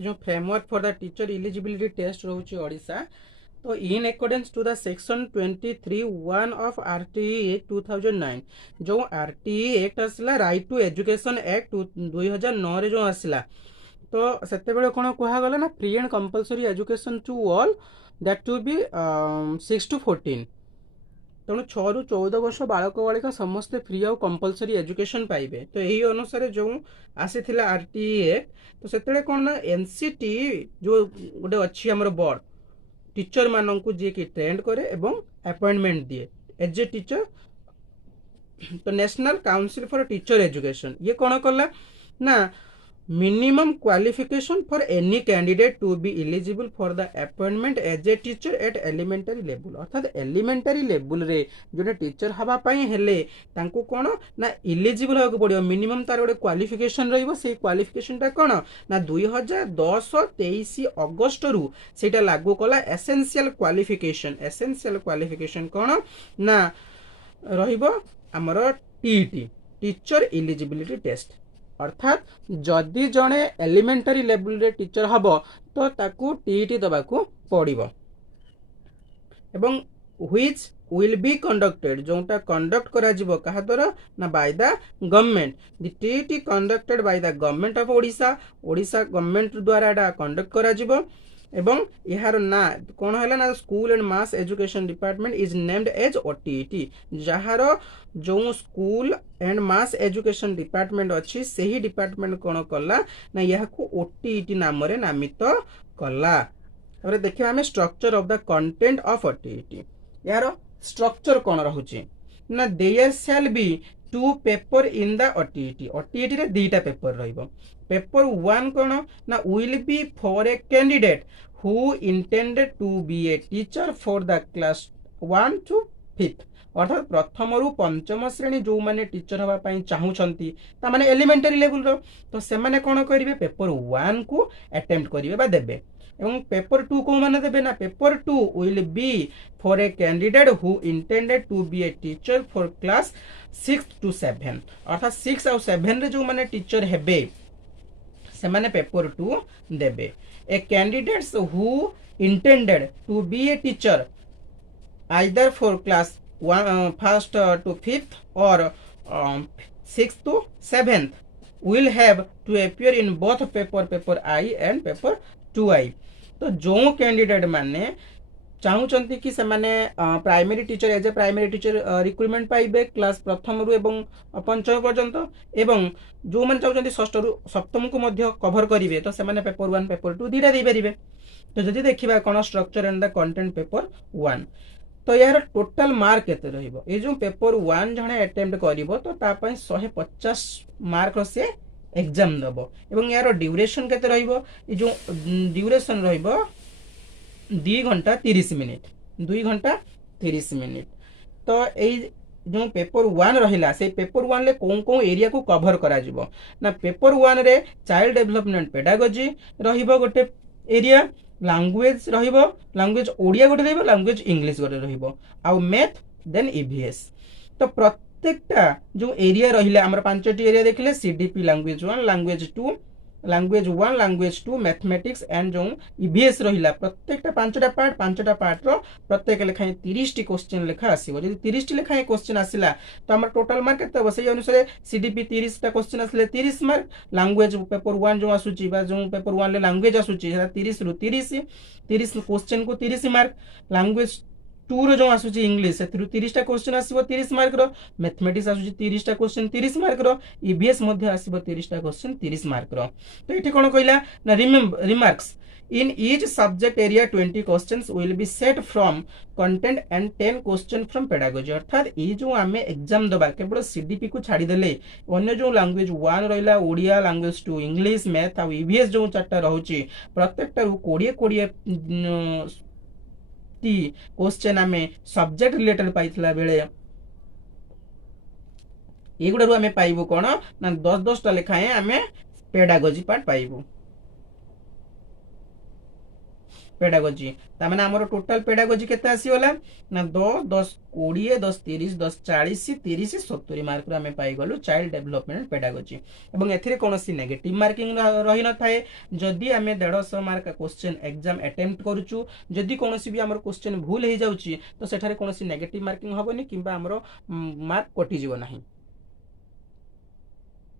जो framework for the teacher eligibility test रोचे ओडिशा तो in accordance to the section 23(1) of RTE act 2009 जो RTE act आसला right to education act 2009 रे जो आसला तो सेते बेले कोन कहा गला ना free and compulsory education to all that to be 6 to 14 तेणु 6 ରୁ 14 वर्ष बालक बालिका समस्ते फ्री आउ कंपलसरी एजुकेशन पाइबे तो यही अनुसार जो आसी आरटीई एक्ट तो से कौन ना एनसीटी जो गोटे अच्छी आमर बोर्ड टीचर मानक जी कि ट्रेंड करे एवं अपॉइंटमेंट दिए एज ए टीचर तो national council for teacher education ये कौन कला ना minimum qualification for any candidate to be eligible for the appointment as a teacher at elementary level अर्थात elementary level रे जोने टीचर हवा पाई हेले तांको कोन ना एलिजिबल होको पड़ियो मिनिमम तार गोटे क्वालिफिकेशन रहइबो से क्वालिफिकेशन टा कोन ना 2010-23 अगस्त रु सेटा लागू कला एसेंशियल क्वालिफिकेशन कोन ना रहइबो हमर टीईटी टीचर एलिजिबिलिटी टेस्ट अर्थात जदि जड़े एलिमेंटरी लेवल रे टीचर हबो तो ताकू टीईटी दबाकू पड़िबो एवं व्हिच विल बी कंडक्टेड जोटा कंडक्ट करा जिवो कहा द्वारा ना by the government the TET conducted by the government of Odisha government द्वारा एटा कंडक्ट करा जिवो एवं यार ना कौन है ना school and mass education department is named as OTET जार जो school and mass education department अच्छी से ही डिपार्टमेंट कौन कला ना यह ओटीईटी नाम रे नामित कला देखिए आम structure of the content of OTET यार स्ट्रक्चर कौन रहुची ना there shall be 2 paper in the OTET रे दीटा पेपर रहिबो पेपर 1 कौन ना will be for a candidate who intended to be a teacher for the class 1 to 5th अर्थात प्रथम रु पंचम श्रेणी जो माने टीचर हवा पाई चाहूछंती ता माने एलिमेंटरी लेवल रो तो से माने कोन करिवे पेपर 1 को अटेम्प्ट करिवे बा देबे एवं पेपर 2 को माने देबे ना paper 2 will be for a candidate who intended to be a teacher for class 6 to 7 अर्थात 6 और 7 रे जो माने टीचर हेबे से माने पेपर 2 देबे a candidates who intended to be a teacher either for class 1st to 5th or 6th to 7th will have to appear in both paper I and paper 2I तो जो candidate माने चाहूचंती कि से माने primary teacher as a primary teacher recruitment पाइबे class प्रथम रु एवं पंचम पर्यंत एवं जो माने चाहूचंती षष्ठ रु सप्तम को मध्य कवर करिवे तो से माने पेपर 1 पेपर 2 दीटा दे परिबे तो जदि देखिबा कोन structure and the content paper 1 तो यार टोटल मार्क केते रहिबो ए जो पेपर 1 जणे अटेम्प्ट करिवो तो ता पई 150 मार्क से एग्जाम दबो एवं यार ड्यूरेशन केते रहिबो ए जो ड्यूरेशन रहिबो 2 घंटा 30 मिनिट 2 घंटा 30 मिनिट तो ए जो पेपर 1 रहिला से पेपर 1 ले कोन एरिया को कवर करा जिवो ना पेपर 1 रे चाइल्ड डेवलपमेंट पेडागोजी रहिबो गोटे एरिया लैंग्वेज रहिबो लैंग्वेज ओडिया गोटे रहिबो लैंग्वेज इंग्लिश गोटे रहिबो आउ मैथ देन ईवीएस तो प्रत्येकटा जो एरिया रहिला हमर पांचटी एरिया देखिले CDP language 1 language 1 language 2 mathematics and जो ईवीएस रहिला प्रत्येकटा पांचटा पार्ट रो प्रत्येक लेखाय 30 टी क्वेश्चन लेखा आसीबो जदि 30 टी लेखाय क्वेश्चन आसिला तो हमर टोटल मार्क केते बसे अनुसार सीडीपी 30 टा क्वेश्चन आसले 30 मार्क लैंग्वेज पेपर 1 जो आसुची बा जो पेपर 1 ले लैंग्वेज आसुची 30 रु 30 क्वेश्चन को 30 मार्क लैंग्वेज 2 रो जो आसुची इंग्लिश से 30 टा क्वेश्चन आसीबो 30 मार्क रो मैथमेटिक्स आसुची 30 टा क्वेश्चन 30 मार्क रो ईवीएस मध्ये आसीबो 30 टा क्वेश्चन 30 मार्क रो तो एठी कोन कहला ना remarks in each subject area 20 questions will be set from content and 10 question from pedagogy अर्थात ई जो आमे एग्जाम दबा केवल सीडीपी को छाड़ी देले अन्य जो लैंग्वेज 1 रहला ओडिया लैंग्वेज 2 इंग्लिश मैथ आ ईवीएस जो चारटा रहउची प्रत्येकटा रु 20 टी क्वेश्चन आमे सब्जेक्ट रिलेटेड पाइथला बेले एगुडा आमे पाइबो कोन ना 10 टा लेखाए आमे पेडागोजी पार्ट पाइबो पेडागोजी ताମାନେ ଆମର ଟୋଟାଲ पेडागोजी କେତେ ଆସିଗଲା ନା 10 10 20 10 30 10 40 30 70 ମାର୍କରୁ ଆମେ ପାଇଗଲୁ ଚାଇଲ୍ଡ ଡେଭଲପମେଣ୍ଟ पेडागोजी ଏବଂ ଏଥିରେ କୌଣସି ନେଗେଟିଭ ମାର୍କିଂ ରହି ନଥାଏ ଯଦି ଆମେ 150 ମାର୍କ क्वेश्चन एग्जाम अटेम्प्ट करूछु जदि कौनसी भी हमर क्वेश्चन भूल हो जाउची तो सेठारे कौनसी नेगेटिव मार्किंग हबनी किंबा हमर मार्क कटि जीव नाही।